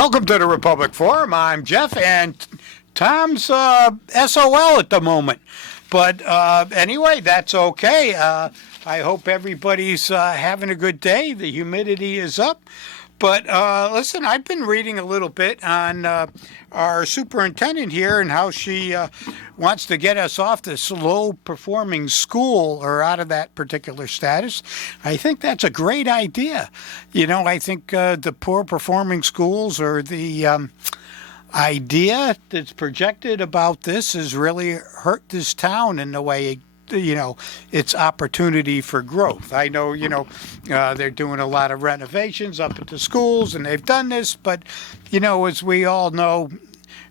Welcome to the Republic Forum. I'm Jeff, and Tom's SOL at the moment. But anyway, that's okay. I hope everybody's having a good day. The humidity is up. But listen, I've been reading a little bit on our superintendent here and how she wants to get us off this low-performing school or out of that particular status. I think that's a great idea. You know, I think the poor-performing schools or the idea that's projected about this has really hurt this town in the way its opportunity for growth. I know, they're doing a lot of renovations up at the schools, and they've done this, but, as we all know,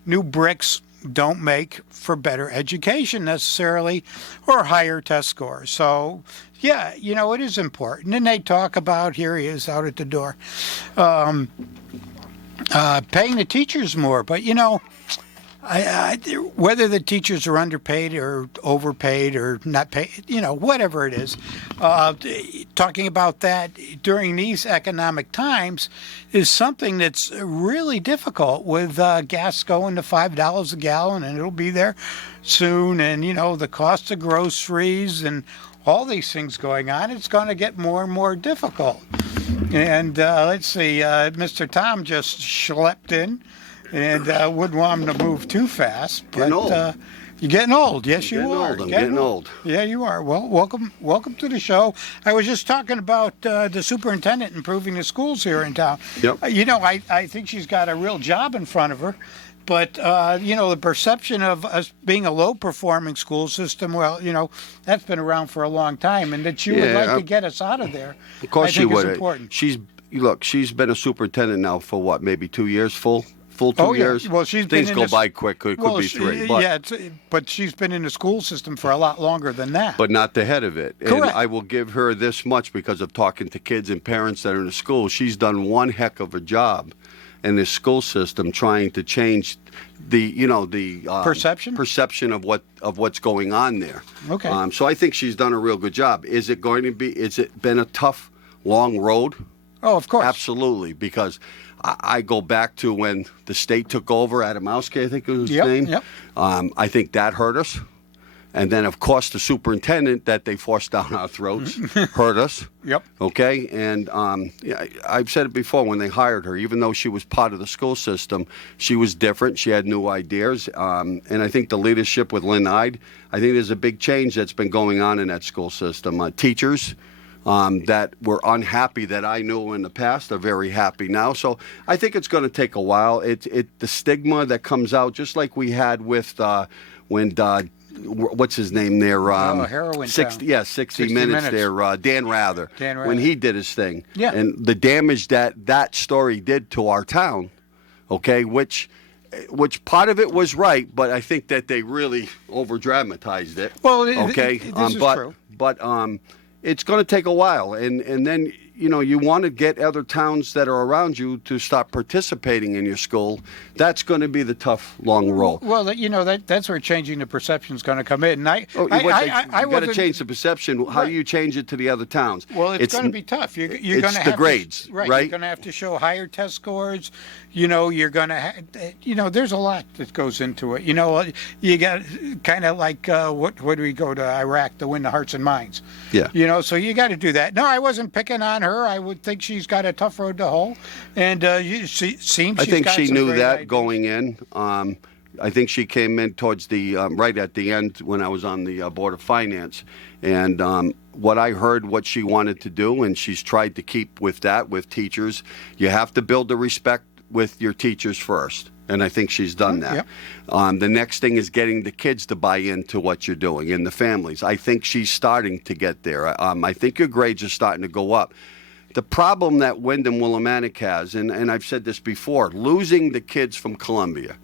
new bricks don't make for better education necessarily or higher test scores. So, yeah, it is important. And they talk about, here he is out at the door, paying the teachers more, but, whether the teachers are underpaid or overpaid or not paid, whatever it is, talking about that during these economic times is something that's really difficult with gas going to $5 a gallon, and it'll be there soon, and, the cost of groceries and all these things going on, it's going to get more and more difficult. And let's see, Mr. Tom just schlepped in. And wouldn't want him to move too fast. But you're getting old. Yes, you are. I'm getting old. Yeah, you are. Well, welcome to the show. I was just talking about the superintendent improving the schools here in town. Yep. I think she's got a real job in front of her. But, the perception of us being a low-performing school system, well, that's been around for a long time. And that she would like to get us out of there, of course she would. Is important. She's been a superintendent now for what, maybe 2 years full 2 years. Well, things go by quick. Could be 3. But she's been in the school system for a lot longer than that. But not the head of it. Correct. And I will give her this much because of talking to kids and parents that are in the school. She's done one heck of a job in the school system trying to change the perception of what's going on there. Okay. So I think she's done a real good job. Is it been a tough, long road? Oh, of course. Absolutely, because I go back to when the state took over, Adamowski, I think it was his name. Yep. I think that hurt us. And then, of course, the superintendent that they forced down our throats hurt us. Yep. Okay? And I've said it before, when they hired her, even though she was part of the school system, she was different. She had new ideas. And I think the leadership with Lynn Ide, I think there's a big change that's been going on in that school system. Teachers that were unhappy that I knew in the past are very happy now. So I think it's going to take a while. The stigma that comes out, just like we had with when what's his name there? Heroin 60 Minutes there. Dan Rather. When he did his thing. Yeah. And the damage that story did to our town, okay, which part of it was right, but I think that they really over-dramatized it. Well, okay, this is true. But it's going to take a while, and then you want to get other towns that are around you to stop participating in your school. That's going to be the tough, long road. Well, that's where changing the perception is going to come in. You got to change the perception. How do you change it to the other towns? Well, it's going to be tough. You're going to have the grades, right? You're going to have to show higher test scores. You're going to there's a lot that goes into it. You got kind of like what do we go to Iraq to win the hearts and minds? Yeah. So you got to do that. No, I wasn't picking on her. I would think she's got a tough road to hoe, and she seems. I think she knew that ideas. Going in. I think she came in towards the right at the end when I was on the Board of Finance, and what I heard what she wanted to do, and she's tried to keep with that with teachers. You have to build the respect with your teachers first. And I think she's done that. Yep. The next thing is getting the kids to buy into what you're doing and the families. I think she's starting to get there. I think your grades are starting to go up. The problem that Wyndham Willimantic has, and I've said this before, losing the kids from Columbia,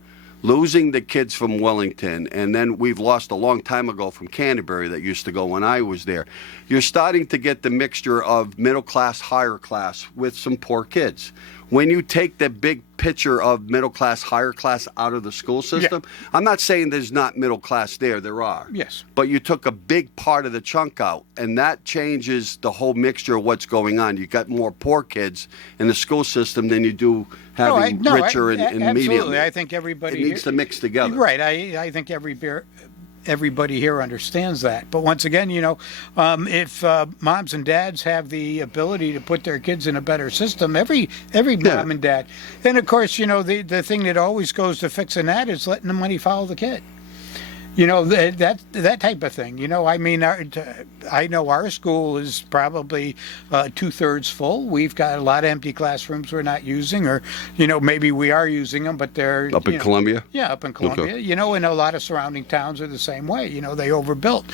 losing the kids from Wellington, and then we've lost a long time ago from Canterbury that used to go when I was there. You're starting to get the mixture of middle class, higher class with some poor kids. when you take the big picture of middle class, higher class out of the school system, I'm not saying there's not middle class there. There are. Yes. But you took a big part of the chunk out, and that changes the whole mixture of what's going on. You got more poor kids in the school system than you do having richer and medium. Absolutely. I think everybody It needs to mix together. Right. I think everybody here understands that. But once again, if moms and dads have the ability to put their kids in a better system, every mom and dad. Then, of course, the thing that always goes to fixing that is letting the money follow the kid. That type of thing. I mean, I know our school is probably 2/3 full. We've got a lot of empty classrooms we're not using, or maybe we are using them, but they're Up in Columbia? Yeah, up in Columbia. Okay. And a lot of surrounding towns are the same way. They overbuilt.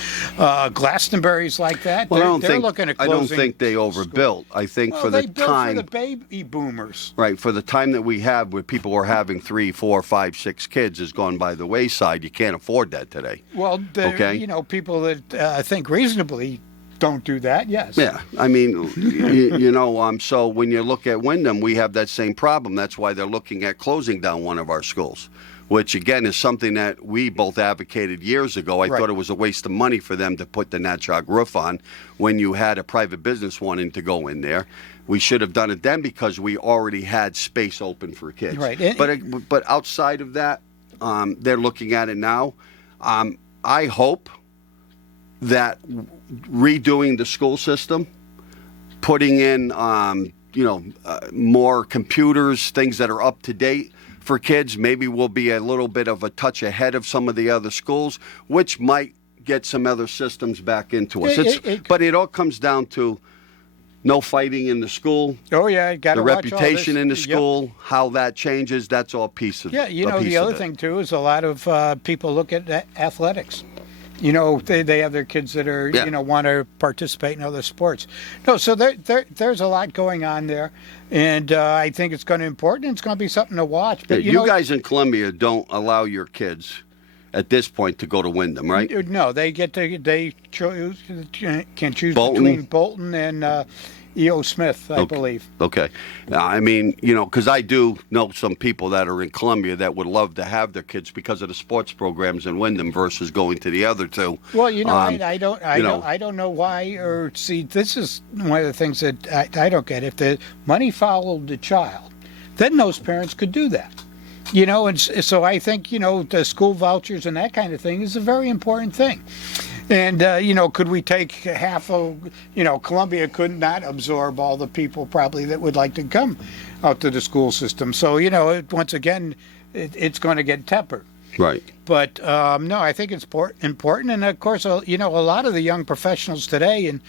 Glastonbury's like that. Well, they're looking at I don't closing think they overbuilt. I think for they the built time. for the baby boomers. Right, for the time that we have where people are having 3, 4, 5, 6 kids has gone by the wayside. You can't afford that today. Well, Okay. People that think reasonably don't do that. Yes. Yeah, I mean, so when you look at Wyndham, we have that same problem. That's why they're looking at closing down one of our schools, which again is something that we both advocated years ago. I thought it was a waste of money for them to put the Natchog roof on when you had a private business wanting to go in there. We should have done it then because we already had space open for kids. Right. But outside of that, they're looking at it now. I hope that redoing the school system, putting in, more computers, things that are up to date for kids, maybe we'll be a little bit of a touch ahead of some of the other schools, which might get some other systems back into us. But it all comes down to no fighting in the school. Oh yeah, got to the watch reputation all in the this. school, how that changes. That's all piece of. Yeah, the other thing too is a lot of people look at athletics. They have their kids that are want to participate in other sports. No, so there's a lot going on there, and I think it's going to be important. It's going to be something to watch. But you guys in Columbia don't allow your kids at this point to go to Wyndham, right? No, they can choose Bolton? between Bolton and E.O. Smith, I believe. Okay. I mean, because I do know some people that are in Columbia that would love to have their kids because of the sports programs in Wyndham versus going to the other two. Well, I don't know why. Or see, this is one of the things that I don't get. If the money followed the child, then those parents could do that. And so I think the school vouchers and that kind of thing is a very important thing. And, could we take half of, Columbia could not absorb all the people probably that would like to come out to the school system. So, once again, it's going to get tempered. Right. But, no, I think it's important. And, of course, a lot of the young professionals today and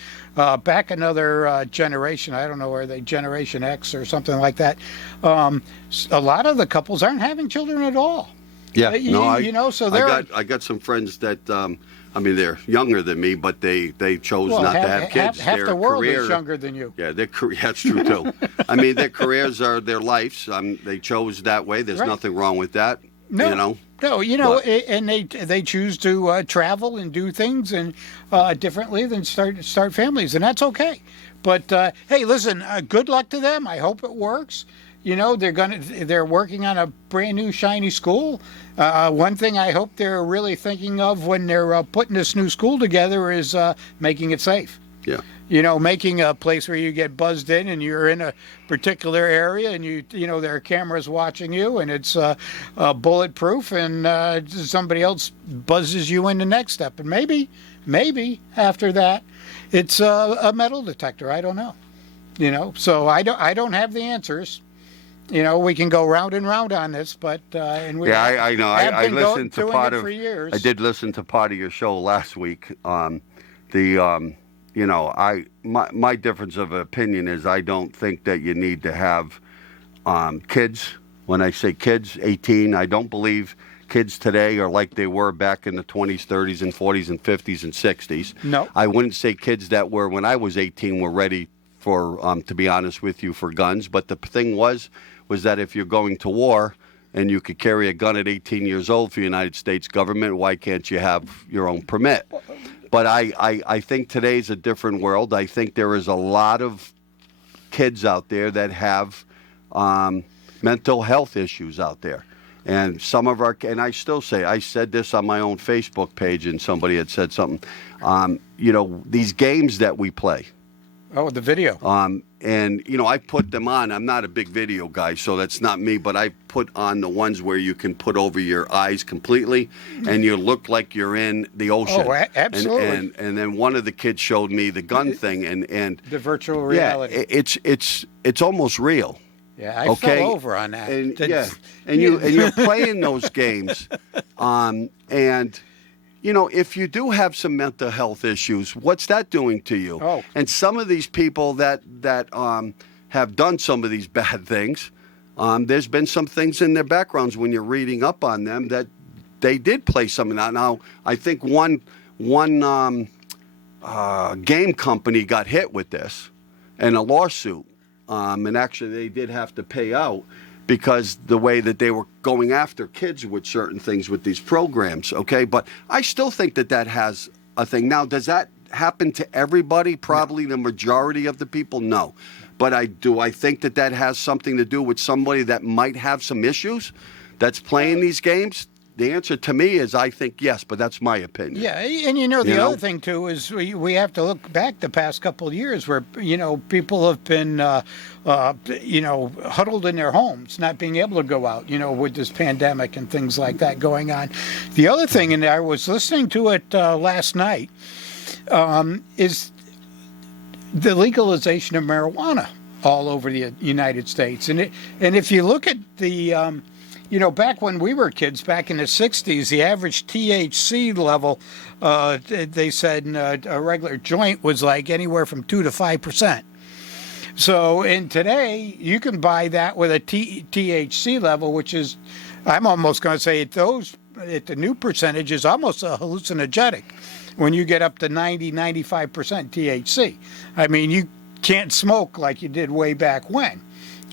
back another generation, I don't know, are they Generation X or something like that, a lot of the couples aren't having children at all. Yeah. I got some friends that, they're younger than me, but they chose not to have kids. Half their the world career, is younger than you. Yeah, that's true too. Their careers are their lives. They chose that way. There's nothing wrong with that. No, and they choose to travel and do things and differently than start families, and that's okay. But hey, listen, good luck to them. I hope it works. They're working on a brand new shiny school. One thing I hope they're really thinking of when they're putting this new school together is making it safe. Yeah. Making a place where you get buzzed in and you're in a particular area and there are cameras watching you and it's bulletproof and somebody else buzzes you in the next step. And maybe after that, it's a metal detector. I don't know. So I don't have the answers. We can go round and round on this, but and we I know. I listened to part of. For years. I did listen to part of your show last week. My difference of opinion is I don't think that you need to have kids. When I say kids, 18, I don't believe kids today are like they were back in the 20s, 30s, and 40s, and 50s, and 60s. No. I wouldn't say kids that were, when I was 18, were ready for, to be honest with you, for guns. But the thing was that if you're going to war and you could carry a gun at 18 years old for the United States government, why can't you have your own permit? But I think today's a different world. I think there is a lot of kids out there that have mental health issues out there. And some of our, and I still say, I said this on my own Facebook page, and somebody had said something. These games that we play. Oh, the video. And I put them on. I'm not a big video guy, so that's not me. But I put on the ones where you can put over your eyes completely, and you look like you're in the ocean. Oh, absolutely. And then one of the kids showed me the gun thing, and the virtual reality. Yeah, it's almost real. Yeah, I fell over on that. And you're playing those games, and if you do have some mental health issues, what's that doing to you? Oh. And some of these people that have done some of these bad things, there's been some things in their backgrounds when you're reading up on them that they did play something out. Now, I think one game company got hit with this in a lawsuit. And actually, they did have to pay out because the way that they were going after kids with certain things with these programs, okay? But I still think that has a thing. Now, does that happen to everybody? Probably the majority of the people, no. But I think that has something to do with somebody that might have some issues that's playing these games? The answer to me is I think yes, but that's my opinion. Yeah, and the other thing too is we have to look back the past couple of years where people have been huddled in their homes, not being able to go out, with this pandemic and things like that going on. The other thing, and I was listening to it last night, is the legalization of marijuana all over the United States, and if you look at the back when we were kids, back in the 60s, the average THC level, they said in a regular joint was like anywhere from 2 to 5%. So, and today, you can buy that with a THC level, which is, I'm almost going to say at the new percentage is almost a hallucinogenic when you get up to 90-95% THC. I mean, you can't smoke like you did way back when.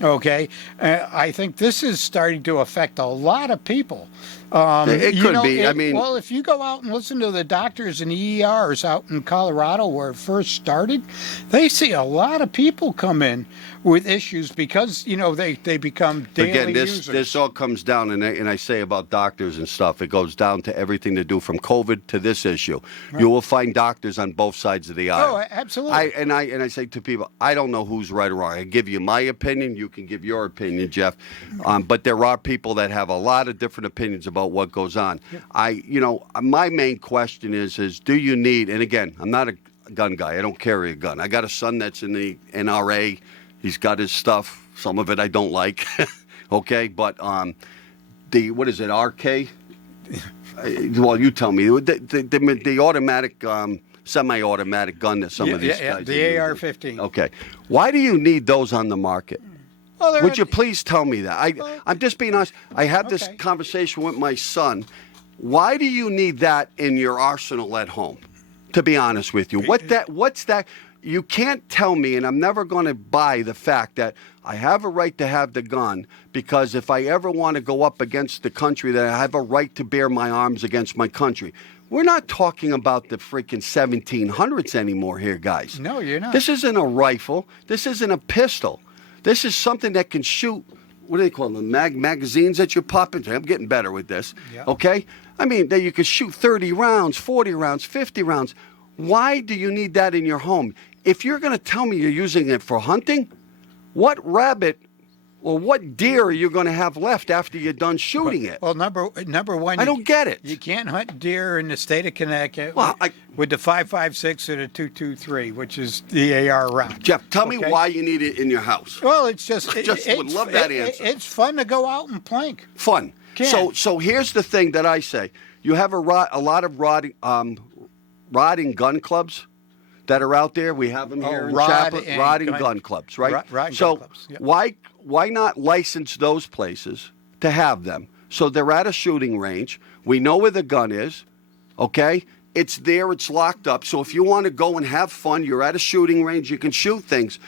Okay, I think this is starting to affect a lot of people. It could be. Well, if you go out and listen to the doctors and ERs out in Colorado where it first started, they see a lot of people come in with issues because they become daily users. This all comes down, and I say about doctors and stuff. It goes down to everything to do from COVID to this issue. Right. You will find doctors on both sides of the aisle. Oh, absolutely. I say to people, I don't know who's right or wrong. I give you my opinion. You can give your opinion, Jeff. But there are people that have a lot of different opinions about what goes on. Yeah. My main question is do you need? And again, I'm not a gun guy. I don't carry a gun. I got a son that's in the NRA. He's got his stuff. Some of it I don't like. Okay, but what is it? RK? Well, you tell me. The automatic, semi-automatic gun that some of these guys. The AR-15. Okay, why do you need those on the market? Well, would you please tell me that? I'm just being honest. I had this conversation with my son. Why do you need that in your arsenal at home? To be honest with you, what's that? You can't tell me, and I'm never going to buy the fact that I have a right to have the gun because if I ever want to go up against the country, that I have a right to bear my arms against my country. We're not talking about the freaking 1700s anymore here, guys. No, you're not. This isn't a rifle. This isn't a pistol. This is something that can shoot, what do they call them, magazines that you pop into? I'm getting better with this, okay? I mean, that you can shoot 30 rounds, 40 rounds, 50 rounds. Why do you need that in your home? If you're going to tell me you're using it for hunting, what rabbit or what deer are you going to have left after you're done shooting it? Well, number one, I don't get it. You can't hunt deer in the state of Connecticut with the 5.56 or the 2.23, which is the AR round. Jeff, tell me why you need it in your house. Well, it's just would love that answer. It's fun to go out and plank. Fun. So here's the thing that I say: you have a lot of rotting gun clubs that are out there. We have them here in Chaplin. Rotting gun clubs, right? Gun clubs. Yep. Why not license those places to have them? So they're at a shooting range. We know where the gun is, okay? It's there. It's locked up. So if you want to go and have fun, you're at a shooting range. You can shoot things.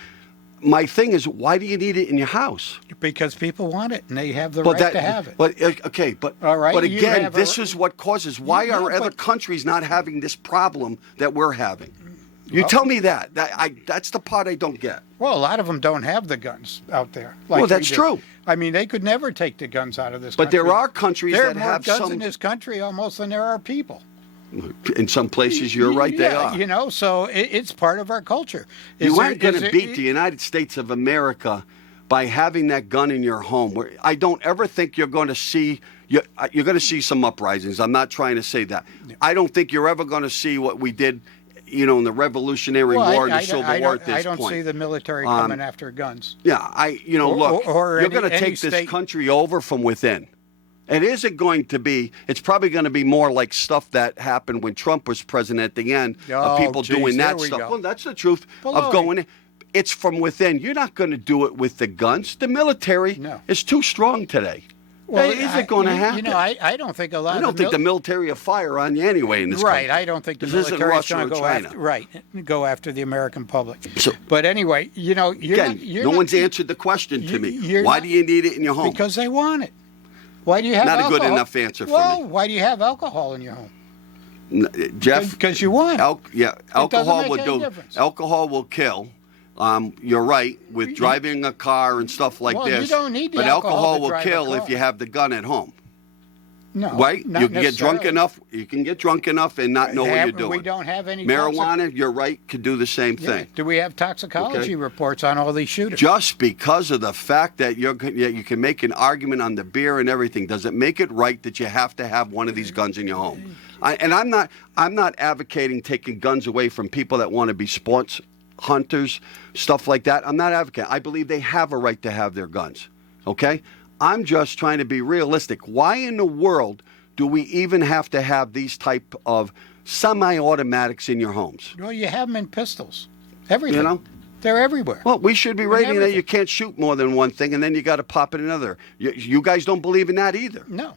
My thing is, why do you need it in your house? Because people want it, and they have the right to have it. But all right. But again, this is what causes. Why are other countries not having this problem that we're having? You tell me that. That's the part I don't get. Well, a lot of them don't have the guns out there. Well, we that's do. true. I mean, they could never take the guns out of this But country. there are countries there that are more have guns some. in this country almost than there are people. In some places, you're right. They are. You know, so it's part of our culture. You aren't going to beat the United States of America by having that gun in your home. I don't ever think you're going to see. You're going to see some uprisings. I'm not trying to say that. I don't think you're ever going to see what we did, in the Revolutionary War and the Civil War at this point. I don't see the military coming after guns. Yeah, look, or you're going to any take this state. country over from within. It isn't going to be. It's probably going to be more like stuff that happened when Trump was president at the end of people doing that stuff. Go. Well, that's the truth of going in. It's from within. You're not going to do it with the guns. The military is too strong today. Well, it isn't going to happen. I don't think a lot. I don't think the military will fire on you anyway in this country. I don't think the This isn't military is Russia going to or go China. after go after the American public. So- but anyway, you're Again, no one's answered the question to me. Why do you need it in your home? Because they want it. Why do you have Not alcohol? a good enough answer for well, me. why do you have alcohol in your home? Jeff, Because you want it. alcohol make will any do. difference. Alcohol will kill. You're right with driving a car and stuff like Well, this. you don't need the but alcohol to will drive a kill if car. you have the gun at home. No, Right? not You can get drunk necessarily. enough. You can get drunk enough and not know what you're doing. We don't have any Marijuana, you're right, could do the same thing. Do we have toxicology Okay. reports on all these shooters? Just because of the fact that you can make an argument on the beer and everything, does it make it right that you have to have one of these guns in your home? I'm not advocating taking guns away from people that want to be sports hunters, stuff like that. I'm not advocating. I believe they have a right to have their guns. Okay? I'm just trying to be realistic. Why in the world do we even have to have these type of semi-automatics in your homes? Well, you have them in pistols. Everything. You know? They're everywhere. Well, we should be rating that everything. you can't shoot more than one thing, and then you got to pop in another. You guys don't believe in that either, No.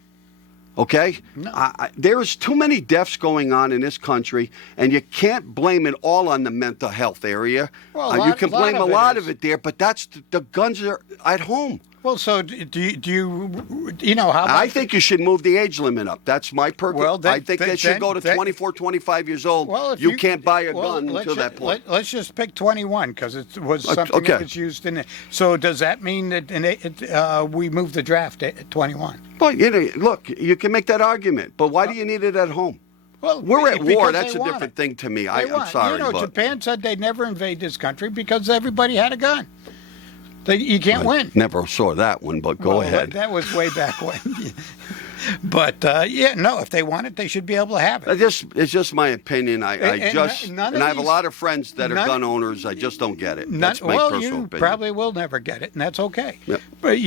okay? No. There is too many deaths going on in this country, and you can't blame it all on the mental health area. Well, You can blame a lot is. of it there, but that's the guns are at home. Well, so do you know how about I think you should move the age limit up. That's my purpose. Well, then- I think then- they should go to then- 24, 25 years old. Well, if you can't buy a gun let's until ju- that point. Let's just pick 21 because it was something okay. that was used in it. So does that mean that we move the draft at 21? But look, you can make that argument, but why do you need it at home? Well, We're at war. because That's they a want different it. thing to me. They I'm want it. sorry, but Japan said they'd never invade this country because everybody had a gun. You can't win. never saw that one. But go Well, ahead. That was way back when. But if they want it, they should be able to have it. It's just my opinion. I none of have a these- lot of friends that are none- gun owners. I just don't get it. That's my well, personal you opinion. probably will never get it, and that's okay. Yep. But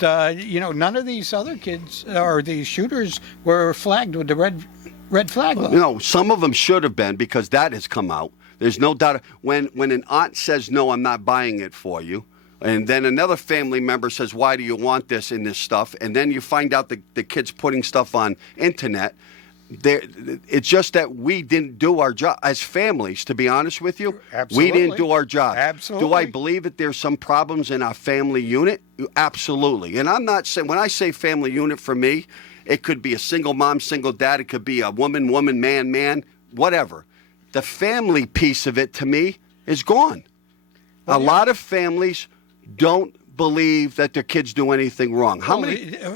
none of these other kids or these shooters were flagged with the red flag law. Some of them should have been because that has come out. There's no doubt. When an aunt says, no, I'm not buying it for you, and then another family member says, why do you want this and this stuff? And then you find out the kid's putting stuff on internet. It's just that we didn't do our job as families, to be honest with you. Absolutely. We didn't do our job. Absolutely. Do I believe that there's some problems in our family unit? Absolutely. And I'm not saying, when I say family unit for me, it could be a single mom, single dad. It could be a woman, man, whatever. The family piece of it, to me, is gone. A lot of families don't believe that their kids do anything wrong.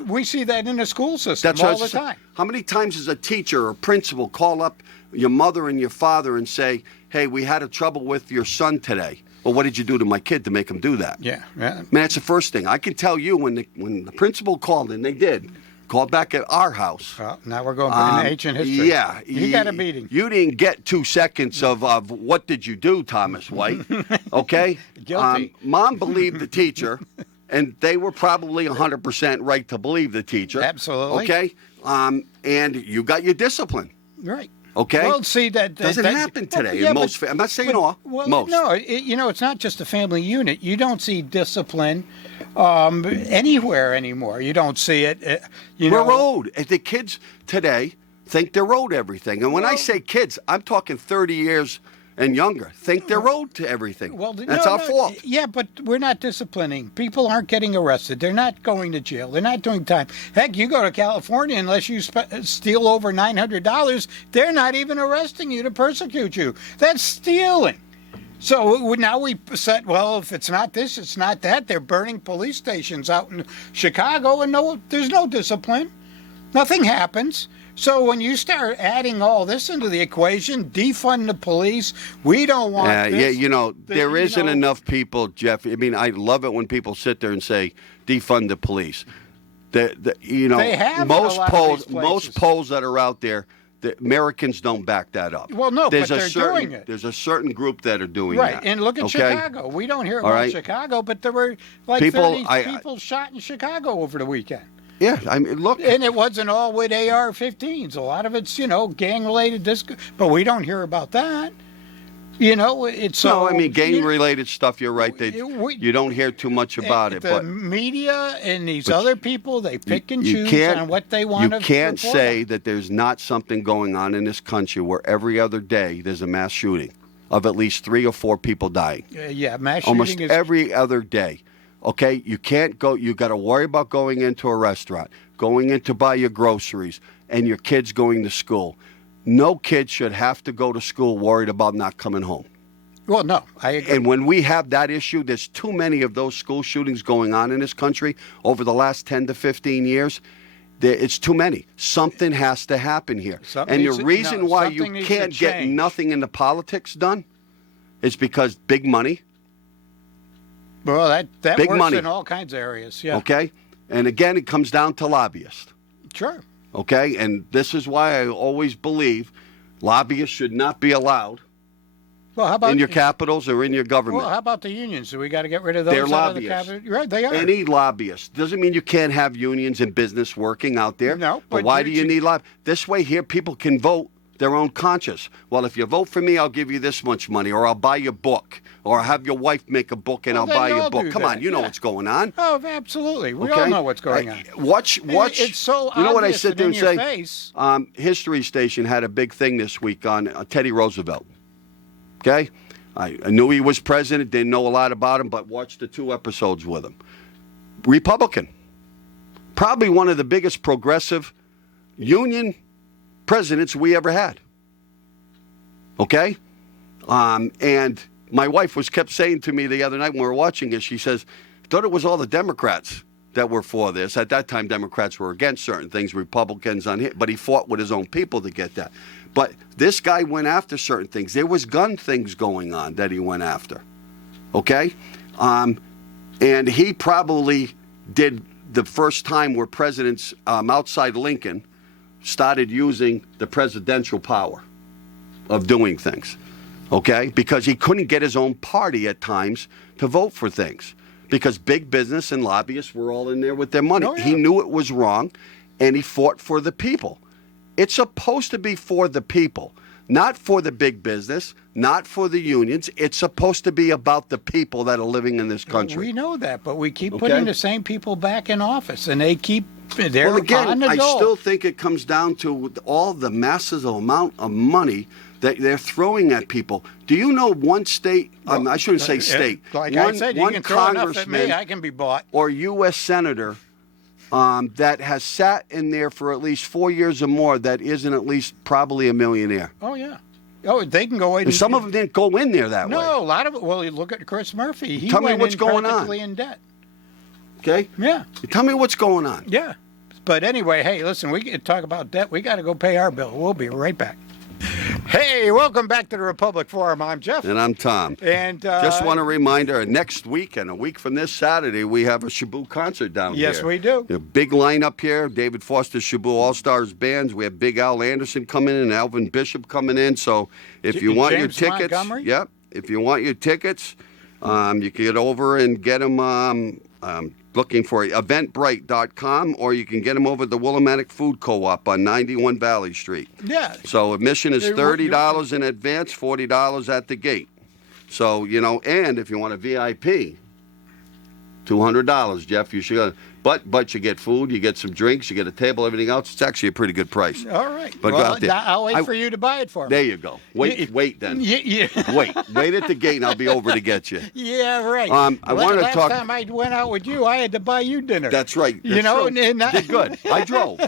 We see that in the school system all the time. How many times does a teacher or principal call up your mother and your father and say, hey, we had a trouble with your son today? Well, what did you do to my kid to make him do that? Yeah. Man, that's the first thing. I can tell you when the principal called, and they did, called back at our house. Well, now we're going into ancient history. Yeah. You got a meeting. You didn't get 2 seconds of what did you do, Thomas White, okay? Guilty. Mom believed the teacher, and they were probably 100% right to believe the teacher. Absolutely. Okay? And you got your discipline. Right. Okay? Well, see that Doesn't happen today in most I'm not saying all, most. No, it's not just a family unit. You don't see discipline anywhere anymore. You don't see it. We're owed. The kids today think they're owed everything. And when I say kids, I'm talking 30 years and younger think they're owed to everything. Well, That's no, our no, fault. Yeah, but we're not disciplining. People aren't getting arrested. They're not going to jail. They're not doing time. Heck, you go to California, unless you steal over $900, they're not even arresting you to persecute you. That's stealing. So now we said, well, if it's not this, it's not that. They're burning police stations out in Chicago, and there's no discipline. Nothing happens. So when you start adding all this into the equation, defund the police, we don't want this. Yeah, there isn't enough people, Jeff. I mean, I love it when people sit there and say, defund the police. They have in a most lot of polls, these places. most polls that are out there, the Americans don't back that up. Well, no, but they're doing it. There's a certain group that are doing Right, that. and look at okay? Chicago. We don't hear All about right. Chicago, but there were like People- 30 people shot in Chicago over the weekend. Yeah, I mean, look. And it wasn't all with AR-15s. A lot of it's, gang-related, but we don't hear about that. It's so... No, I mean, gang-related stuff, you're right. You don't hear too much about it. The But media and these other people, they pick and choose on what they want to You can't report say on. that there's not something going on in this country where every other day there's a mass shooting of at least 3 or 4 people dying. Yeah, mass shooting Almost is... every other day. Okay, you can't go. You got to worry about going into a restaurant, going in to buy your groceries, and your kids going to school. No kid should have to go to school worried about not coming home. Well, no, I agree. And when we have that issue, there's too many of those school shootings going on in this country over the last 10 to 15 years. It's too many. Something has to happen here. And the reason why you can't get nothing in the politics done is because big money. Well, that Big works money. in all kinds of areas, yeah. Okay? And again, it comes down to lobbyists. Sure. Okay? And this is why I always believe lobbyists should not be allowed Well, how about in your capitals or in your government. Well, how about the unions? Do we got to get rid of those? They're out of the lobbyists. cabinet? Right, they are. Any lobbyist. Doesn't mean you can't have unions and business working out there. No, But but why you- do you need lobbyists? This way here, people can vote their own conscience. Well, if you vote for me, I'll give you this much money, or I'll buy your book, or I'll have your wife make a book and Well, I'll then buy your y'all book. do Come that, on, you know yeah. what's going on. Oh, absolutely. We Okay? all know what's going on. Watch. It's so You know what I obvious sit and there in and your say? face. History Station had a big thing this week on Teddy Roosevelt. Okay? I knew he was president, didn't know a lot about him, but watched the 2 episodes with him. Republican. Probably one of the biggest progressive union presidents we ever had. Okay? And my wife kept saying to me the other night when we were watching it, she says, thought it was all the Democrats that were for this. At that time, Democrats were against certain things, Republicans on it, but he fought with his own people to get that. But this guy went after certain things. There was gun things going on that he went after. Okay? And he probably did the first time where presidents outside Lincoln started using the presidential power of doing things. Okay? Because he couldn't get his own party at times to vote for things. Because big business and lobbyists were all in there with their money. Oh, yeah. He knew it was wrong, and he fought for the people. It's supposed to be for the people, not for the big business, not for the unions. It's supposed to be about the people that are living in this country. We know that, but we keep putting the same people back in office, and they're Well, again, on the I dole. still think it comes down to all the massive amount of money that they're throwing at people. Do you know one state, I shouldn't say state, Like one, I said, you one can throw enough at congressman me, I can be bought. or U.S. senator that has sat in there for at least 4 years or more that isn't at least probably a millionaire? Oh, yeah. Oh, they can go in. And some of them didn't go in there that way. No, a lot of it. Well, you look at Chris Murphy. He Tell me went what's in going on. practically in debt. Okay? Yeah, Tell me what's going on. yeah. But anyway, hey, listen, we can talk about debt. We got to go pay our bill. We'll be right back. Hey, welcome back to the Republic Forum. I'm Jeff. And I'm Tom. And Just want a reminder, next week and a week from this Saturday, we have a Shabu concert down here. Yes, we do. A big lineup here. David Foster Shabu All-Stars Bands. We have Big Al Anderson coming in and Alvin Bishop coming in. So if you want James your tickets, Montgomery? yep. If you want your tickets, you can get over and get them. Looking for eventbrite.com, or you can get them over at the Willimantic Food Co-op on 91 Valley Street. Yeah. So admission is Hey, $30 in advance, $40 at the gate. So, and if you want a VIP, $200, Jeff. You should, but you get food, you get some drinks, you get a table, everything else. It's actually a pretty good price. All right. But go well, out there. I'll wait for you to buy it for me. There you go. Wait then. Yeah. Wait at the gate, and I'll be over to get you. Yeah, right. I wanted to last talk. time I went out with you, I had to buy you dinner. That's right. You know, true. and did good. I drove.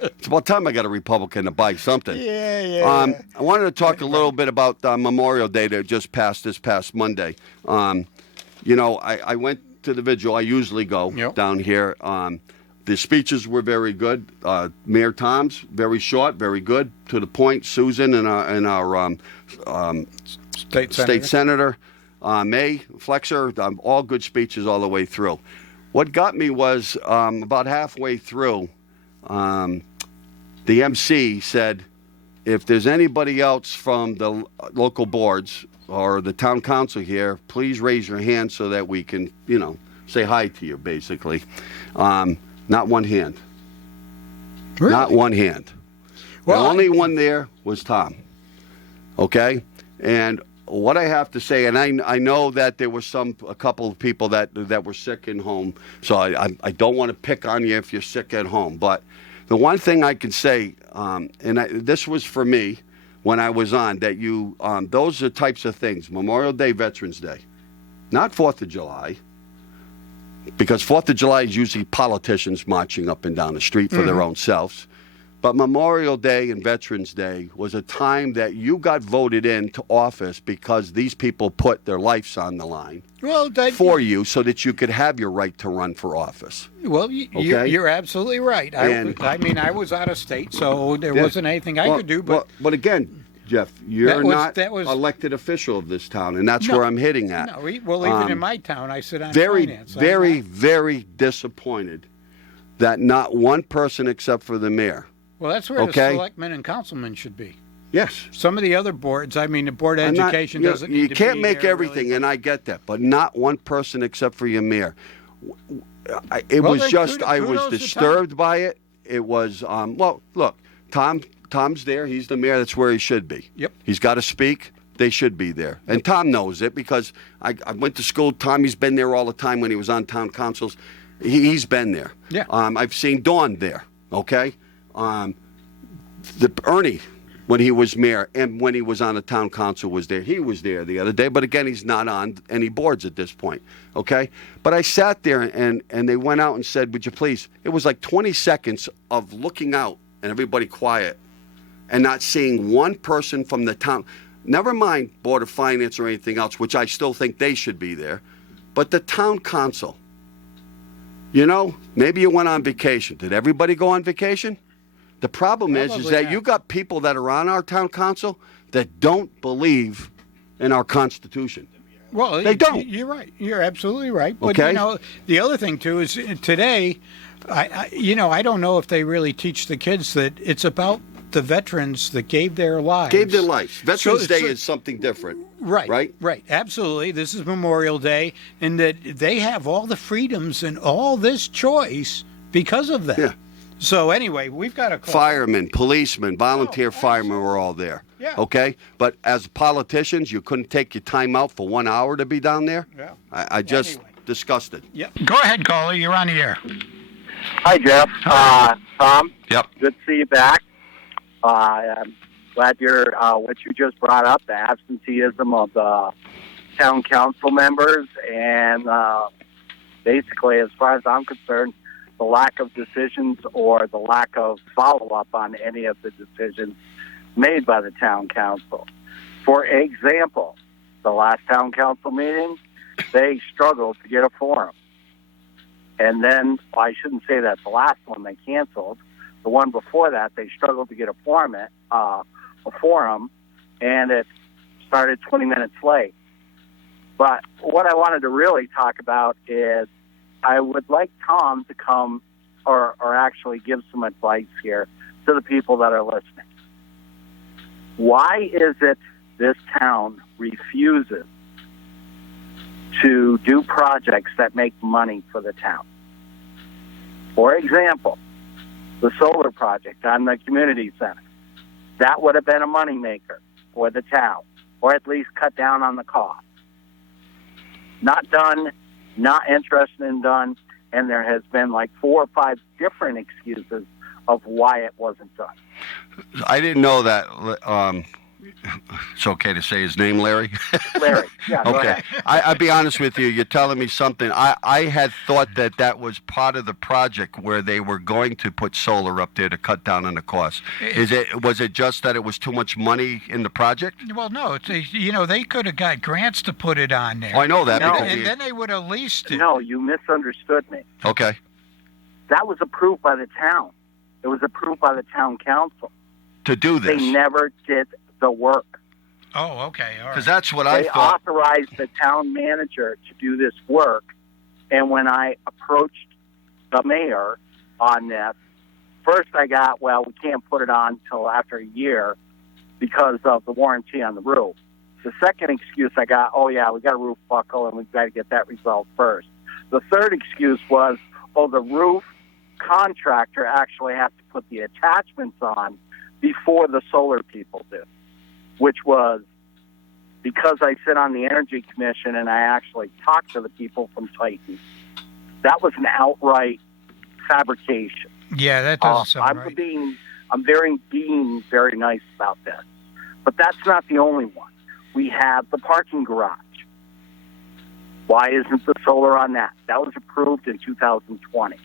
It's about time I got a Republican to buy something. Yeah. I wanted to talk a little bit about Memorial Day that just passed this past Monday. I went to the vigil. I usually go down here. The speeches were very good. Mayor Tom's very short, very good, to the point. Susan and our state senator, May Flexer, all good speeches all the way through. What got me was about halfway through, the MC said, if there's anybody else from the local boards or the town council here, please raise your hand so that we can, say hi to you, basically. Not one hand. Really? Not one hand. Well, the only one there was Tom. Okay? And what I have to say, and I know that there were a couple of people that were sick in home, so I don't want to pick on you if you're sick at home, but the one thing I can say, this was for me when I was on, that those are types of things, Memorial Day, Veterans Day, not 4th of July, because 4th of July is usually politicians marching up and down the street for their own selves. But Memorial Day and Veterans Day was a time that you got voted into office because these people put their lives on the line for you so that you could have your right to run for office. Well, you're absolutely right. I was out of state, so there wasn't anything I could do. But again, Jeff, you're not elected official of this town, and that's where I'm hitting at. No, even in my town, I sit on very, finance. very disappointed that not one person except for the mayor. Well, that's where the selectmen and councilmen should be. Yes. Some of the other boards, the Board of Education doesn't need to be. You can't make there, everything, really. and I get that, but not one person except for your mayor. I was disturbed by it. It was, look, Tom's there. He's the mayor. That's where he should be. Yep. He's got to speak. They should be there. And Tom knows it because I went to school. Tommy's been there all the time when he was on town councils. He's been there. Yeah. I've seen Dawn there, okay? Ernie, when he was mayor and when he was on the town council, was there. He was there the other day, but again, he's not on any boards at this point, okay? But I sat there and they went out and said, would you please? It was like 20 seconds of looking out and everybody quiet and not seeing one person from the town. Never mind Board of Finance or anything else, which I still think they should be there, but the town council. Maybe you went on vacation. Did everybody go on vacation? The problem is that you got people that are on our town council that don't believe in our Constitution. Well, they don't. You're right. You're absolutely right. But, okay. The other thing, too, is today, I don't know if they really teach the kids that it's about the veterans that gave their lives. Veterans Day is something different. Right. Absolutely. This is Memorial Day, and that they have all the freedoms and all this choice because of that. Yeah. So anyway, we've got a call. Firemen, policemen, volunteer firemen were all there. Yeah. Okay? But as politicians, you couldn't take your time out for 1 hour to be down there? Yeah. I just disgusted. Yep. Go ahead, caller. You're on the air. Hi, Jeff. Tom. Yep. Good to see you back. I'm glad you're, what you just brought up, the absenteeism of the town council members, and basically, as far as I'm concerned, the lack of decisions or the lack of follow-up on any of the decisions made by the town council. For example, the last town council meeting, they struggled to get a forum. And then, I shouldn't say that the last one they canceled. The one before that, they struggled to get a forum, and it started 20 minutes late. But what I wanted to really talk about is I would like Tom to come or actually give some advice here to the people that are listening. Why is it this town refuses to do projects that make money for the town? For example, the solar project on the community center. That would have been a moneymaker for the town, or at least cut down on the cost. Not done not interested in done, and there has been like 4 or 5 different excuses of why it wasn't done. I didn't know that. It's okay to say his name, Larry? Larry, yeah, go Okay. ahead. I'll be honest with you. You're telling me something. I had thought that was part of the project where they were going to put solar up there to cut down on the cost. Was it just that it was too much money in the project? Well, no, they could have got grants to put it on there. Oh, I know that. No. because And then they would have leased it. No, you misunderstood me. Okay. That was approved by the town. It was approved by the town council. To do They this. never did the work. Oh, okay, all right. Because that's what I They thought. authorized the town manager to do this work, and when I approached the mayor on this, first I got, well, we can't put it on until after a year because of the warranty on the roof. The second excuse I got, oh yeah, we got a roof buckle and we've got to get that resolved first. The third excuse was, oh, the roof contractor actually has to put the attachments on before the solar people do, which was because I sit on the Energy Commission and I actually talk to the people from Titan. That was an outright fabrication. Yeah, that doesn't sound I'm right. being very nice about this, but that's not the only one. We have the parking garage. Why isn't the solar on that? That was approved in 2020.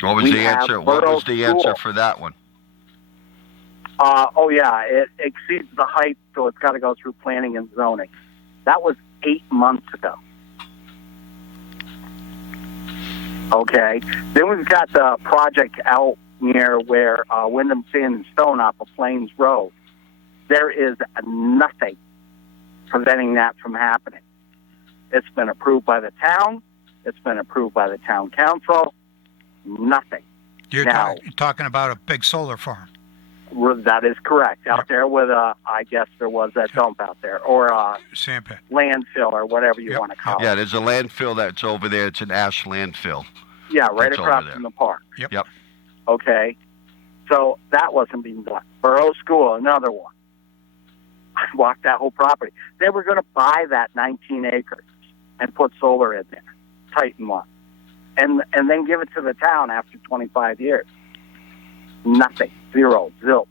What was we the have answer? What was Borough the answer School. for that one? Oh yeah, it exceeds the height, so it's got to go through planning and zoning. That was 8 months ago. Okay, then we've got the project out near where Wyndham Sand and Stone off of Plains Road. There is nothing preventing that from happening. It's been approved by the town. It's been approved by the town council. Nothing. You're now- talking about a big solar farm. That is correct. Out there with I guess there was that dump out there, or Sand pit. landfill, or whatever you Yep, want to call Yeah, it. there's a landfill that's over there. It's an ash landfill. Yeah, right That's across over there. from the park. Yep. Okay, so that wasn't being done. Borough School, another one. I walked that whole property. They were going to buy that 19 acres and put solar in there, Titan one, and then give it to the town after 25 years. Nothing. Zero. Zilch.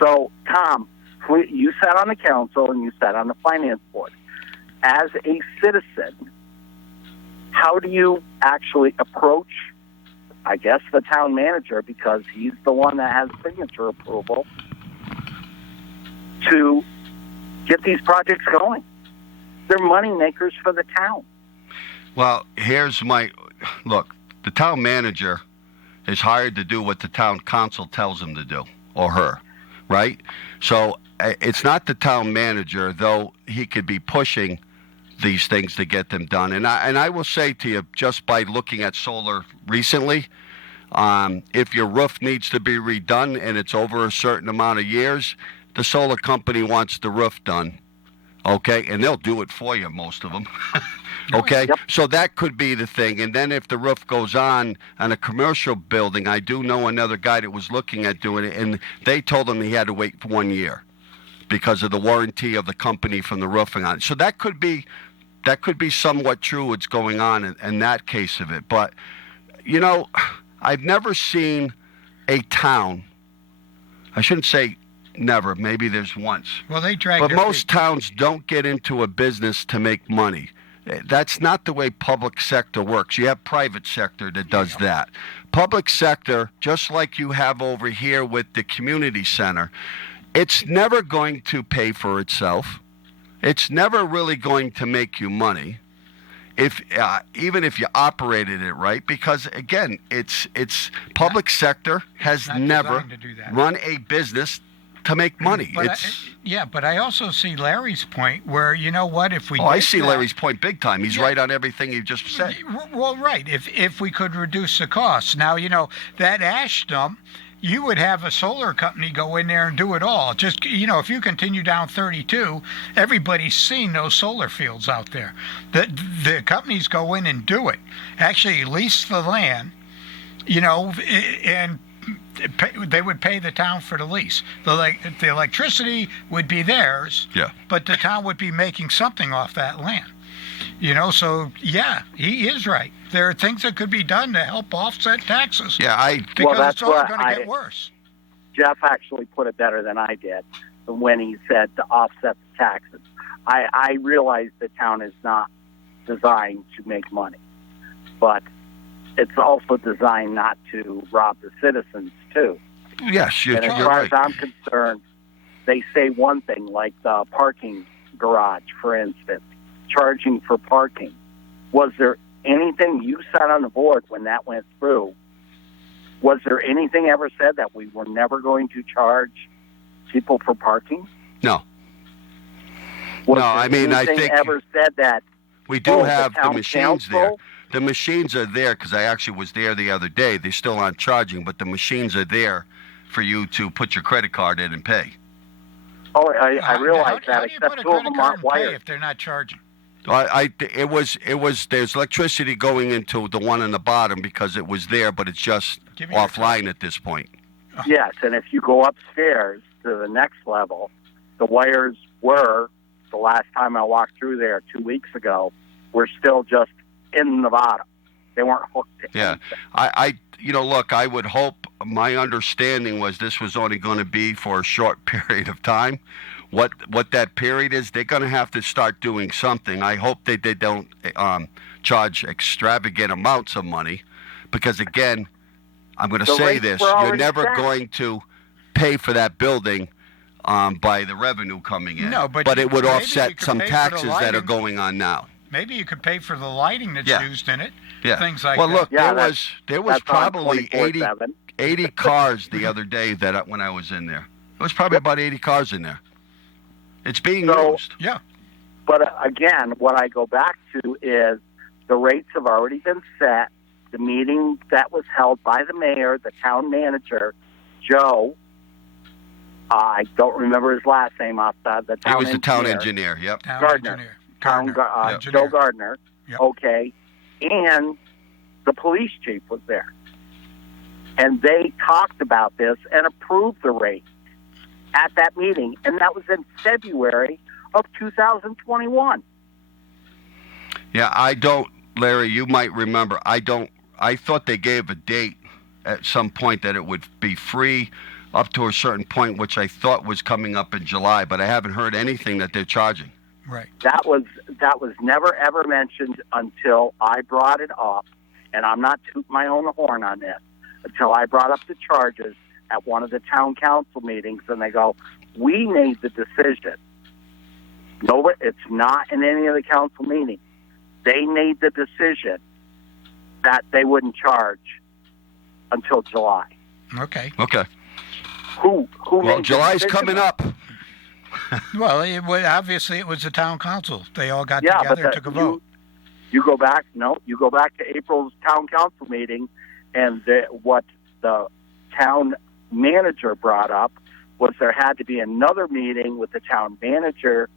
So, Tom, you sat on the council and you sat on the finance board. As a citizen, how do you actually approach, I guess, the town manager, because he's the one that has signature approval, to get these projects going? They're money makers for the town. Well, here's my look. The town manager is hired to do what the town council tells him to do, or her, right? So it's not the town manager, though he could be pushing these things to get them done. And I will say to you, just by looking at solar recently, if your roof needs to be redone and it's over a certain amount of years, the solar company wants the roof done, okay? And they'll do it for you, most of them. Okay, Yep. so that could be the thing. And then if the roof goes on a commercial building, I do know another guy that was looking at doing it, and they told him he had to wait for 1 year because of the warranty of the company from the roofing on it. So that could be somewhat true what's going on in that case of it. But, you know, I've never seen a town, I shouldn't say never, maybe there's once. Well, they drag But their most feet. towns don't get into a business to make money. That's not the way public sector works. You have private sector that does that. Public sector, just like you have over here with the community center, it's never going to pay for itself. It's never really going to make you money, even if you operated it right. Because again, it's public sector has not never designed to do that. run a business to make money. But but I also see Larry's point where, you know what, if we Oh, I did see that- Larry's point big time. He's Yeah. right on everything you just said. Well, right. If we could reduce the costs. Now, you know, that ash dump, you would have a solar company go in there and do it all. Just, you know, if you continue down 32, everybody's seen those solar fields out there. The companies go in and do it. Actually lease the land, you know, and they would pay the town for the lease. The electricity would be theirs, Yeah. but the town would be making something off that land. So yeah, he is right. There are things that could be done to help offset taxes. Yeah, Because that's it's only what going to get worse. Jeff actually put it better than I did when he said to offset the taxes. I realize the town is not designed to make money, but it's also designed not to rob the citizens too. yes, you're, And as you're far right. as I'm concerned, they say one thing, like the parking garage, for instance, charging for parking. Was there anything you said on the board when that went through? Was there anything ever said that we were never going to charge people for parking? No. Was No, there I mean, I anything think- ever said that? We do have the town machines there. council? The machines are there because I actually was there the other day. They still aren't charging, but the machines are there for you to put your credit card in and pay. Oh, I realize how that, do you except put a two of credit them card aren't and pay wired. if they're not charging? It was there's electricity going into the one on the bottom because it was there, but it's just Give me your offline at this point. Yes, and if you go upstairs to the next level, the wires were, the last time I walked through there 2 weeks ago, were still just in the bottom. They weren't hooked to Yeah. anything. Look, I would hope, my understanding was this was only going to be for a short period of time. What that period is, they're going to have to start doing something. I hope they don't charge extravagant amounts of money because, again, I'm going to The say rates this, were you're already never set. going to pay for that building by the revenue coming in. No, but it would maybe you offset could some pay for the taxes that are lighting. going on now. Maybe you could pay for the lighting that's Yeah. used in it. Yeah. Things like well, that. look, Yeah, there was That's on probably 24/7. 80 cars the other day when I was in there. There was probably about 80 cars in there. It's being So- used. Yeah. But again, what I go back to is the rates have already been set. The meeting that was held by the mayor, the town manager, Joe, I don't remember his last name off the town He was the town engineer. engineer. Yep. Town Gardner. engineer. Town, Gardner. Joe Gardner, Yep. okay, and the police chief was there. And they talked about this and approved the rate at that meeting, and that was in February of 2021. Yeah, I don't, Larry, you might remember. I thought they gave a date at some point that it would be free up to a certain point, which I thought was coming up in July, but I haven't heard anything that they're charging. Right. That was never ever mentioned until I brought it up, and I'm not tooting my own horn on this, until I brought up the charges at one of the town council meetings, and they go, "We made the decision." No, it's not in any of the council meetings. They made the decision that they wouldn't charge until July. Okay. Okay. Who Well, made the July's decision? coming up. Well, obviously it was the town council. They all got Yeah, together but and took a vote. You go back. No, you go back to April's town council meeting, and what the town manager brought up was there had to be another meeting with the town manager,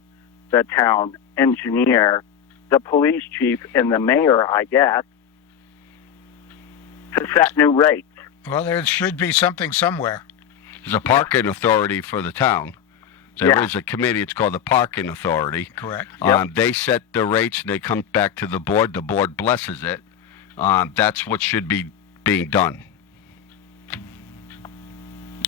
the town engineer, the police chief, and the mayor, I guess, to set new rates. Well, there should be something somewhere. There's a parking authority for the town. There is Yeah. a committee. It's called the Parking Authority. Correct. They set the rates and they come back to the board. The board blesses it. That's what should be being done.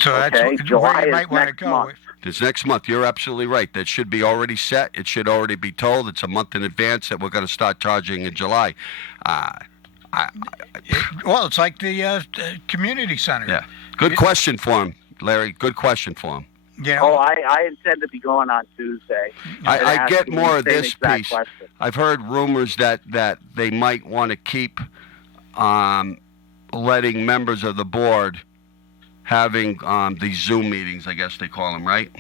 So Okay, that's July where you is might want to next go. month. This next month, you're absolutely right. That should be already set. It should already be told. It's a month in advance that we're going to start charging in July. Well, it's like the community center. Yeah. Good question for him, Larry. Good question for him. You Oh, know, I intend to be going on Tuesday. and I asking get the more of same this exact piece. question. I've heard rumors that they might want to keep letting members of the board having these Zoom meetings, I guess they call them, right?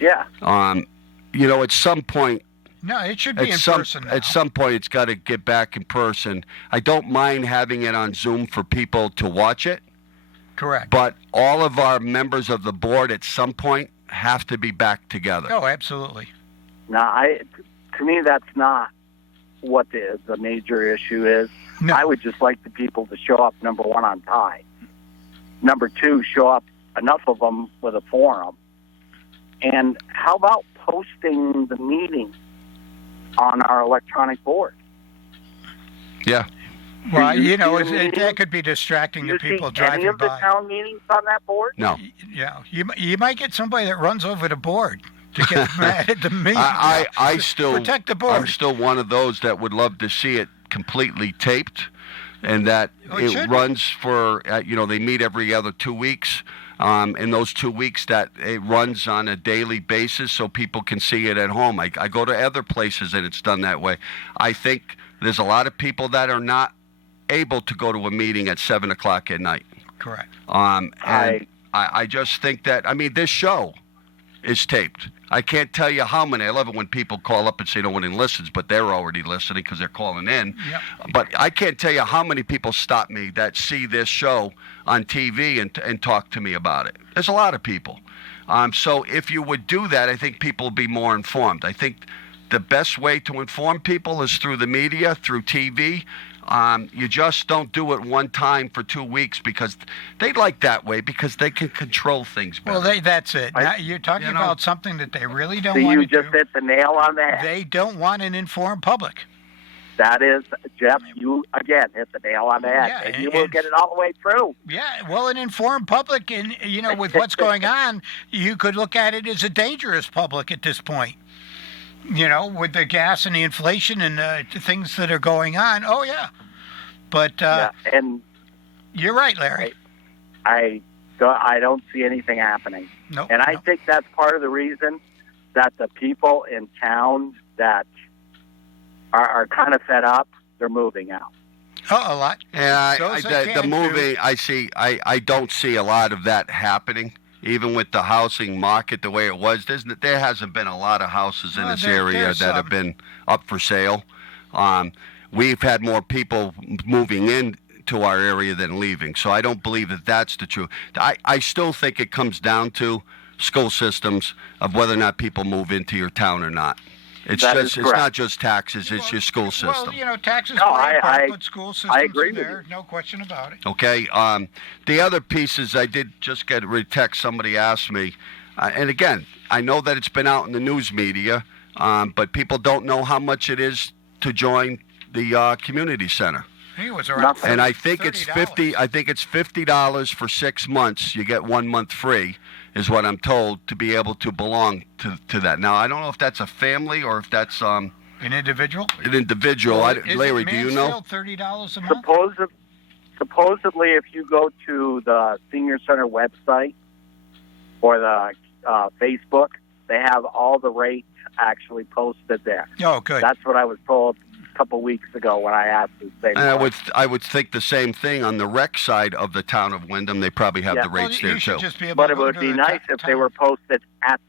Yeah. At some point, no, it should be in person now. at some point, it's got to get back in person. I don't mind having it on Zoom for people to watch it, Correct. but all of our members of the board at some point have to be back together. Oh, absolutely. Now, to me, that's not what the major issue is. No. I would just like the people to show up, number one, on time. Number two, show up, enough of them with a forum. And how about posting the meeting on our electronic board? Yeah. Well, Do you you see the that meetings? could be distracting Do to you people see any driving of the by. town meetings on that board? No. Yeah, you might get somebody that runs over the board to get mad at the meeting. I still protect the board. I'm still one of those that would love to see it completely taped, and that Oh, it it should be. runs for they meet every other 2 weeks. In those 2 weeks, that it runs on a daily basis so people can see it at home. I go to other places and it's done that way. I think there's a lot of people that are not able to go to a meeting at 7 o'clock at night. Correct. And I just think that, this show is taped. I can't tell you how many. I love it when people call up and say no one listens, but they're already listening because they're calling in. Yep. But I can't tell you how many people stop me that see this show on TV and talk to me about it. There's a lot of people. So if you would do that, I think people would be more informed. I think the best way to inform people is through the media, through TV. You just don't do it one time for 2 weeks because they like that way because they can control things better. Well, that's it. Now, you're talking You know. about something that they really So don't want you to just do. hit the nail on the head. They don't want an informed public. That is, Jeff, you again hit the nail on the head. Yeah, and you will get it all the way through. Yeah, well, an informed public, and with what's going on, you could look at it as a dangerous public at this point. With the gas and the inflation and the things that are going on. Oh yeah, but Yeah, and you're right, Larry. I don't see anything happening. No, And I no. think that's part of the reason that the people in town that are kind of fed up, they're moving out. A lot. Yeah, Those the that can movie, I don't see a lot of that happening. Even with the housing market the way it was, there hasn't been a lot of houses in Well, this area there's that have some. been up for sale. We've had more people moving in to our area than leaving, so I don't believe that that's the truth. I still think it comes down to school systems of whether or not people move into your town or not. It's That is it's correct. not just taxes; it's your school system. Well, taxes No, play a part, I- but school systems agree are with there. No question about it. Okay. The other pieces, I did just get a text. Somebody asked me, and again, I know that it's been out in the news media, but people don't know how much it is to join the community center. I think it was around. Nothing. And I think it's $30. $50. I think it's $50 for 6 months. You get 1 month free, is what I'm told, to be able to belong to that. Now I don't know if that's a family or if that's An individual. an individual. Is Larry, it do you know? Mansfield, $30 a month. Supposedly, if you go to the Senior Center website or the Facebook, they have all the rates actually posted there. Oh, good. That's what I was told a couple weeks ago when I asked the same And question. I would think the same thing on the rec side of the town of Wyndham. They probably have Yeah. the rates you there should too. just be able But to it go would to be the nice if they town. were posted at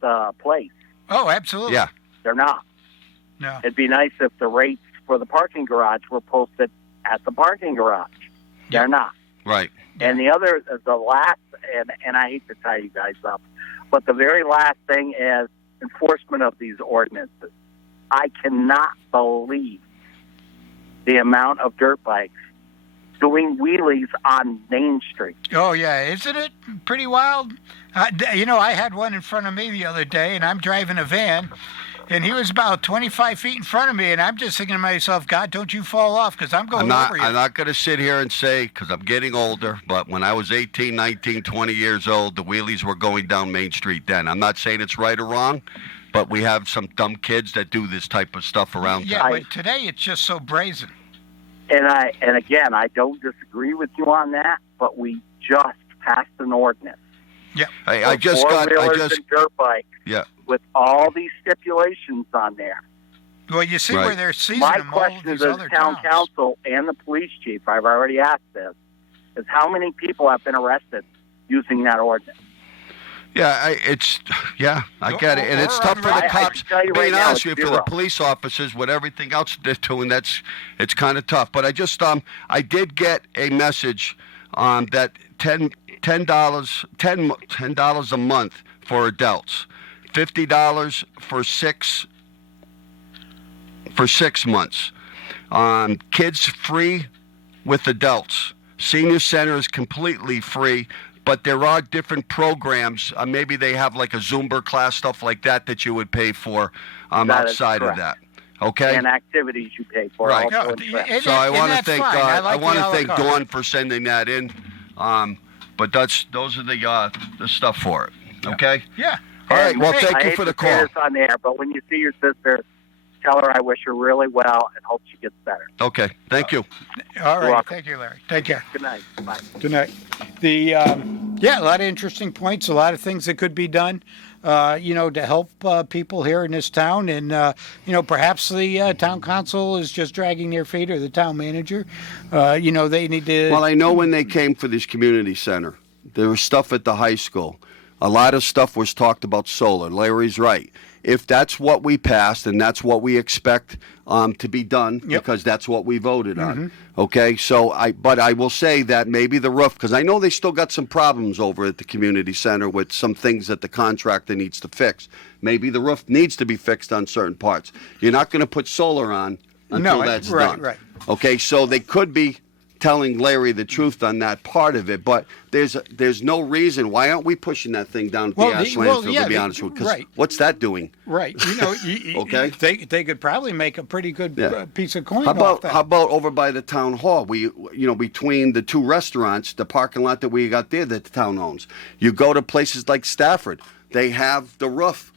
the place. Oh, absolutely. Yeah. They're not. No. It'd be nice if the rates for the parking garage were posted at the parking garage. They're not. Right. And the last, and I hate to tie you guys up, but the very last thing is enforcement of these ordinances. I cannot believe the amount of dirt bikes doing wheelies on Main Street. Oh, yeah. Isn't it pretty wild? I had one in front of me the other day, and I'm driving a van, and he was about 25 feet in front of me, and I'm just thinking to myself, God, don't you fall off, because I'm going over you. I'm not going to sit here and say, because I'm getting older, but when I was 18, 19, 20 years old, the wheelies were going down Main Street then. I'm not saying it's right or wrong, but we have some dumb kids that do this type of stuff around Yeah, town. but today it's just so brazen. And again, I don't disagree with you on that, but we just passed an ordinance. Yeah. I just got, four-wheelers and dirt bikes yeah. with all these stipulations on there. Well, you see Right. where they're seizing My them all of question these to the other town towns. council and the police chief, I've already asked this, is how many people have been arrested using that ordinance? Yeah, I get it, and it's Or tough for I the can cops. tell you right Being now, honest with it's you, for the zero. police officers, with everything else they're doing, it's kind of tough. But I just I did get a message that $10 a month for adults, $50 for 6 months. Kids free with adults. Senior center is completely free, but there are different programs. Maybe they have like a Zumba class, stuff like that you would pay for That is outside of correct. that. Okay. and activities you pay for. Right. Also No, in trips. and So I want to that's thank fine. I want to the thank à la carte. Dawn for sending that in. But those are the stuff for it. Okay. Yeah. All right. Well, Hey, thank I you hate for the to say call. this on the air, but when you see your sister, tell her I wish her really well and hope she gets better. Okay. Thank you. All right. welcome. Thank you, Larry. Take care. Good night. Bye. Good night. Yeah, a lot of interesting points, a lot of things that could be done, to help people here in this town. And, perhaps the town council is just dragging their feet, or the town manager. They need to. Well, I know when they came for this community center, there was stuff at the high school. A lot of stuff was talked about solar. Larry's right. If that's what we passed and that's what we expect to be done, because that's what we voted on. Okay, but I will say that maybe the roof, because I know they still got some problems over at the community center with some things that the contractor needs to fix. Maybe the roof needs to be fixed on certain parts. You're not going to put solar on until that's done. Right. Okay, so they could be telling Larry the truth on that part of it, but there's no reason. Why aren't we pushing that thing down at the ash landfill, to be honest with you? 'Cause what's that doing? Right. Okay. They could probably make a pretty good piece of coin How off that. about over by the town hall? Between the two restaurants, the parking lot that we got there that the town owns. You go to places like Stafford, they have the roof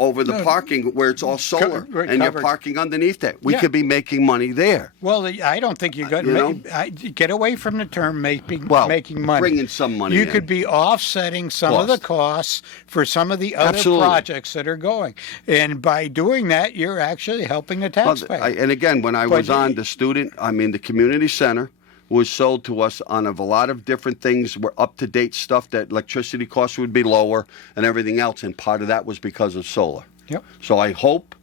over the parking where it's all solar, and you're covered. parking underneath it. We could be making money there. Well, I don't think you're going to get away from the term making money. Bringing some money You in. could be offsetting some of the costs for some of the other Absolutely. projects that are going. And by doing that, you're actually helping the taxpayer. And again, when I was on the community center was sold to us on a lot of different things, were up-to-date stuff, that electricity costs would be lower and everything else, and part of that was because of solar. Yep. So I hope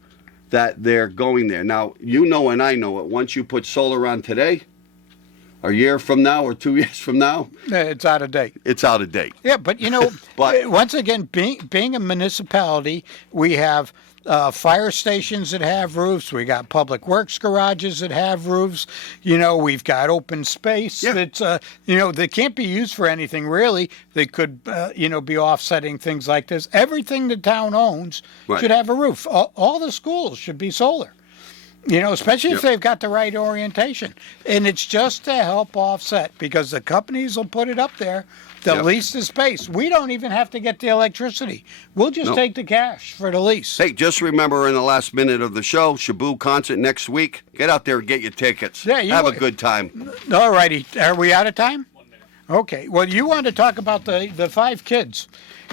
that they're going there. Now, and I know it, once you put solar on today, a year from now or 2 years from now, It's out of date. it's out of date. Yeah, but But- once again, being a municipality, we have fire stations that have roofs. We got public works garages that have roofs. We've got open space that's that can't be used for anything really. They could be offsetting things like this. Everything the town owns should have a roof. All the schools should be solar. Especially if they've got the right orientation. And it's just to help offset, because the companies will put it up there, lease the space. We don't even have to get the electricity. We'll just take the cash for the lease. Hey, just remember in the last minute of the show, Shabu concert next week. Get out there and get your tickets. Yeah, Have a good time. All righty. Are we out of time? Okay. Well, you want to talk about the 5 kids.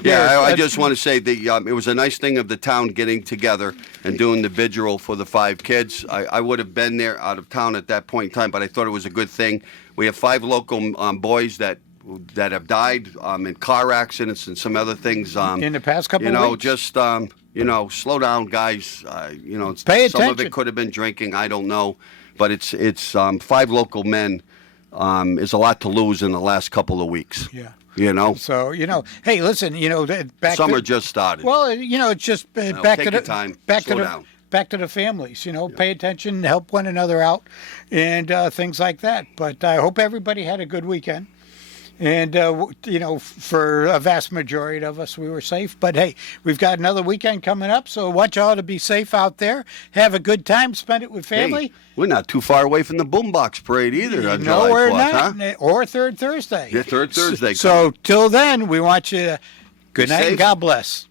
Yeah, I just want to say that it was a nice thing of the town getting together and doing the vigil for the 5 kids. I would have been there out of town at that point in time, but I thought it was a good thing. We have 5 local boys that have died in car accidents and some other things. In the past couple of weeks. Just slow down, guys. Pay some of attention. it could have been drinking. I don't know, but it's 5 local men. Is a lot to lose in the last couple of weeks. Yeah. So, hey, listen, back summer just started. Well, it's just back take to the your time. back Slow to the down. back to the families. Pay attention, help one another out, and things like that. But I hope everybody had a good weekend. And, for a vast majority of us, we were safe. But, hey, we've got another weekend coming up, so I want you all to be safe out there. Have a good time. Spend it with family. Hey, we're not too far away from the Boombox Parade either on July 4th, we're not. huh? Or Third Thursday. Yeah, Third Thursday. So, till then, we want you to good night safe. and God bless.